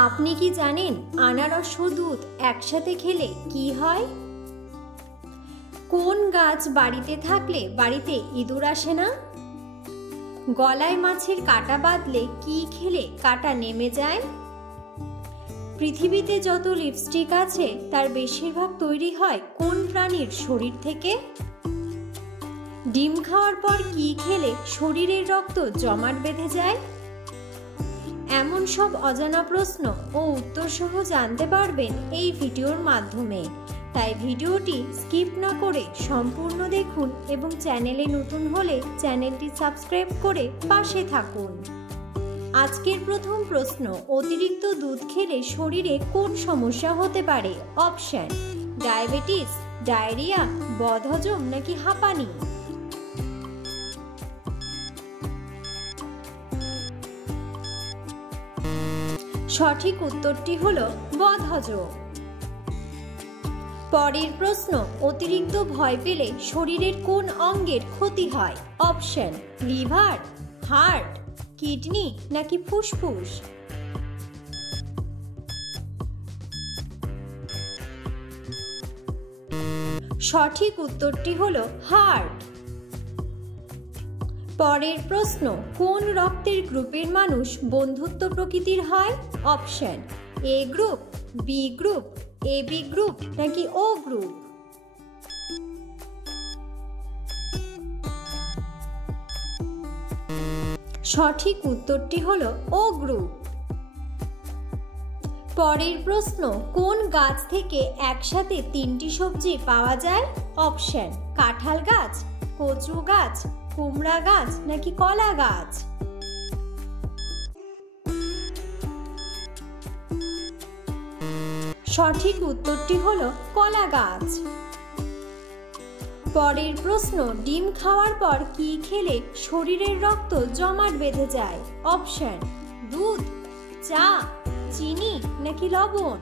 আপনি কি জানেন আনারস ও দুধ একসাথে খেলে কি হয়? কোন গাছ বাড়িতে থাকলে বাড়িতে ইঁদুর আসে না? গলায় মাছের কাঁটা বাঁধলে কি খেলে কাঁটা নেমে যায়? পৃথিবীতে যত লিপস্টিক আছে তার বেশিরভাগ তৈরি হয় কোন প্রাণীর শরীর থেকে? ডিম খাওয়ার পর কি খেলে শরীরের রক্ত জমাট বেঁধে যায়? এমন সব অজানা প্রশ্ন ও উত্তর সহ জানতে পারবেন এই ভিডিওর মাধ্যমে। তাই ভিডিওটি স্কিপ না করে সম্পূর্ণ দেখুন এবং চ্যানেলে নতুন হলে চ্যানেলটি সাবস্ক্রাইব করে পাশে থাকুন। আজকের প্রথম প্রশ্ন, অতিরিক্ত দুধ খেলে শরীরে কোন সমস্যা হতে পারে? অপশন: ডায়াবেটিস, ডায়রিয়া, বদহজম নাকি হাঁপানি? সঠিক উত্তরটি হলো বদহজম। পরের প্রশ্ন, অতিরিক্ত ভয় পেলে শরীরের কোন অঙ্গের ক্ষতি হয়? অপশন: লিভার, হার্ট, কিডনি নাকি ফুসফুস? সঠিক উত্তরটি হলো হার্ট। পরের প্রশ্ন, কোন রক্তের গ্রুপের মানুষ বন্ধুত্ব প্রকৃতির হয়? Option: A group, B group, A B group নাকি ও গ্রুপ? সঠিক উত্তরটি হলো ও গ্রুপ। পরের প্রশ্ন, কোন গাছ থেকে একসাথে তিনটি সবজি পাওয়া যায়? অপশন: কাঁঠাল গাছ, কচু গাছ, কুমড়া গাছ নাকি কলা গাছ? সঠিক উত্তরটি হলো কলা গাছ। পরের প্রশ্ন, ডিম খাওয়ার পর কি খেলে শরীরের রক্ত জমাট বেঁধে যায়? অপশন: দুধ, চা, চিনি নাকি লবণ?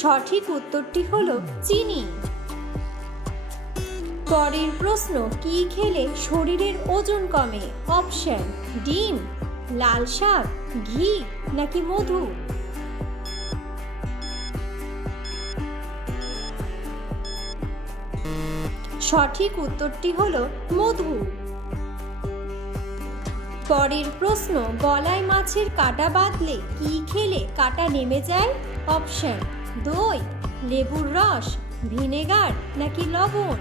সঠিক উত্তরটি হলো চিনি। পরের প্রশ্ন, কি খেলে শরীরের ওজন কমে? অপশন: ডিম, লাল শাক, ঘি নাকি মধু? সঠিক উত্তরটি হলো মধু। পরের প্রশ্ন, গলায় মাছের কাঁটা বাঁধলে কি খেলে কাঁটা নেমে যায়? অপশন: দই, লেবুর রস, ভিনেগার নাকি লবণ?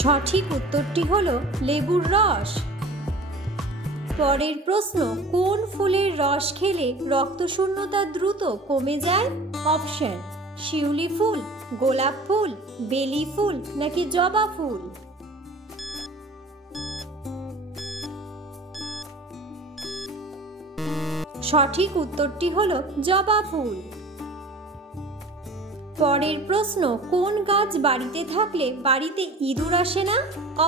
সঠিক উত্তরটি হলো লেবুর রস। পরের প্রশ্ন, কোন ফুলের রস খেলে রক্তশূন্যতা দ্রুত কমে যায়? অপশন: শিউলি ফুল, গোলাপ ফুল, বেলি ফুল নাকি জবা ফুল? সঠিক উত্তরটি হলো জবা ফুল। পরের প্রশ্ন, কোন গাছ বাড়িতে থাকলে বাড়িতে ইঁদুর আসে না?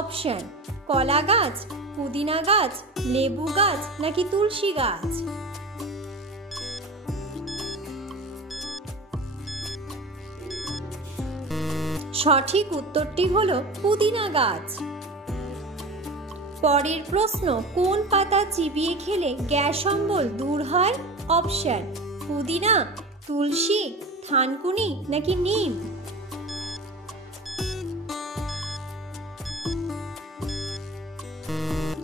অপশন: কলা গাছ, পুদিনা গাছ, লেবু গাছ নাকি তুলসী গাছ? সঠিক উত্তরটি হলো পুদিনা গাছ। পরের প্রশ্ন, কোন পাতা চিবিয়ে খেলে গ্যাস অম্বল দূর হয়? অপশন: পুদিনা, তুলসী, থানকুনি নাকি নিম?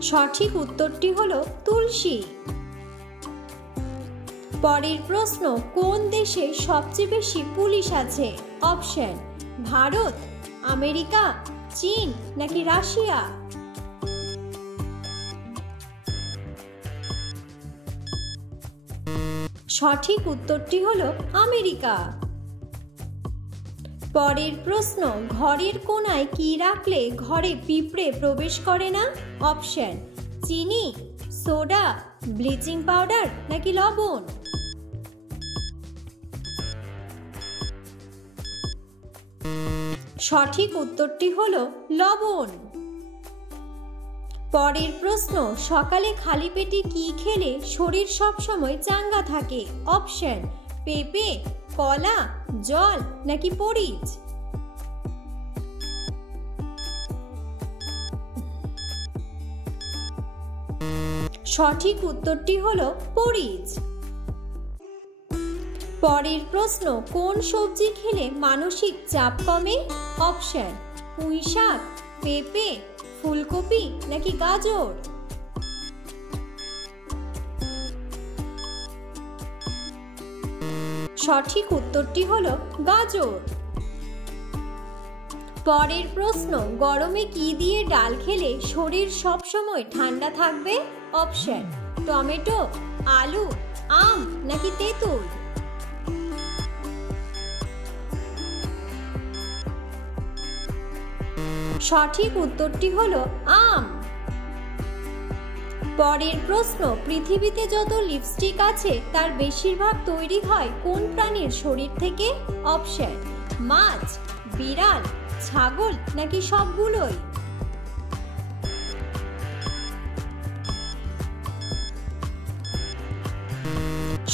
সঠিক উত্তরটি হলো তুলসী। পরের প্রশ্ন, কোন দেশে সবচেয়ে বেশি পুলিশ আছে? অপশন: ভারত, আমেরিকা, চীন নাকি রাশিয়া? সঠিক উত্তরটি হলো আমেরিকা। পরের প্রশ্ন, ঘরের কোণায় কি রাখলে ঘরে পিঁপড়ে প্রবেশ করে না? অপশন: চিনি, সোডা, ব্লিচিং পাউডার নাকি লবণ? সঠিক উত্তরটি হলো লবণ। পরের প্রশ্ন, সকালে খালি পেটে কি খেলে শরীর সবসময় চাঙ্গা থাকে? অপশন: পেঁপে, কলা, জল নাকি পরিচ? সঠিক উত্তরটি হলো পরিচ। পরের প্রশ্ন, কোন সবজি খেলে মানসিক চাপ কমে? অপশন: পুঁই শাক, পেঁপে, ফুলকপি নাকি গাজর? সঠিক উত্তরটি হলো গাজর। পরের প্রশ্ন, গরমে কি দিয়ে ডাল খেলে শরীর সবসময় ঠান্ডা থাকবে? অপশন: টমেটো, আলু, আম নাকি তেঁতুল? সঠিক উত্তরটি হলো আম। পরের প্রশ্ন, পৃথিবীতে যত লিপস্টিক আছে তার বেশিরভাগ তৈরি হয় কোন প্রাণীর শরীর থেকে? অপশন: মাছ, বিড়াল, ছাগল নাকি সবগুলোই?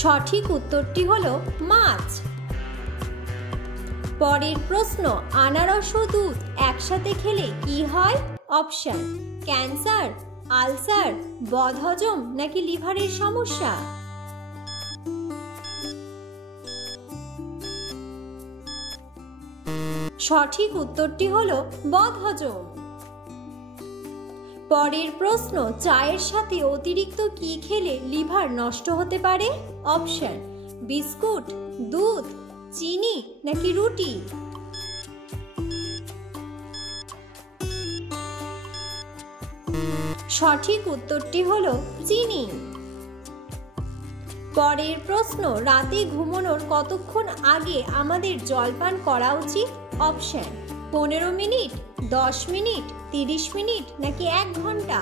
সঠিক উত্তরটি হলো মাছ। পরের প্রশ্ন, আনারস ও দুধ একসাথে খেলে কি হয়? অপশন: ক্যান্সার, আলসার, বদহজম নাকি লিভারের সমস্যা? সঠিক উত্তরটি হলো বদহজম। পরের প্রশ্ন, চায়ের সাথে অতিরিক্ত কি খেলে লিভার নষ্ট হতে পারে? অপশন: বিস্কুট, দুধ, চিনি নাকি রুটি? সঠিক উত্তরটি হলো চিনি। পরের প্রশ্ন, রাতে ঘুমানোর কতক্ষণ আগে আমাদের জলপান করা উচিত? অপশন: 15 মিনিট, 10 মিনিট, 30 মিনিট নাকি 1 ঘন্টা?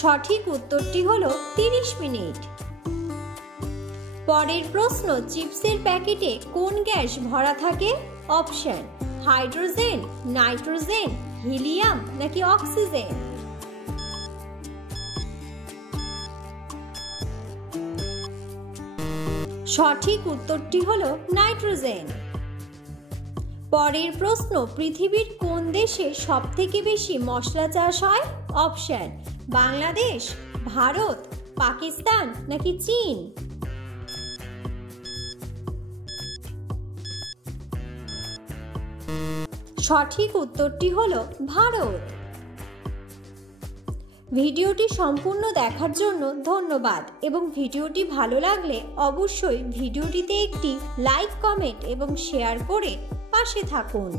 সঠিক উত্তরটি হলো 30 মিনিট। পরের প্রশ্ন, চিপসের প্যাকেটে কোন গ্যাস ভরা থাকে? অপশন: হাইড্রোজেন, নাইট্রোজেন, হিলিয়াম নাকি অক্সিজেন? সঠিক উত্তরটি হলো নাইট্রোজেন। পরের প্রশ্ন, পৃথিবীর কোন দেশে সবথেকে বেশি মশলা চাষ হয়? অপশন: বাংলাদেশ, ভারত, পাকিস্তান নাকি চীন? সঠিক উত্তরটি হলো ভারত। ভিডিওটি সম্পূর্ণ দেখার জন্য ধন্যবাদ এবং ভিডিওটি ভালো লাগলে অবশ্যই ভিডিওটিতে একটি লাইক, কমেন্ট এবং শেয়ার করে পাশে থাকুন।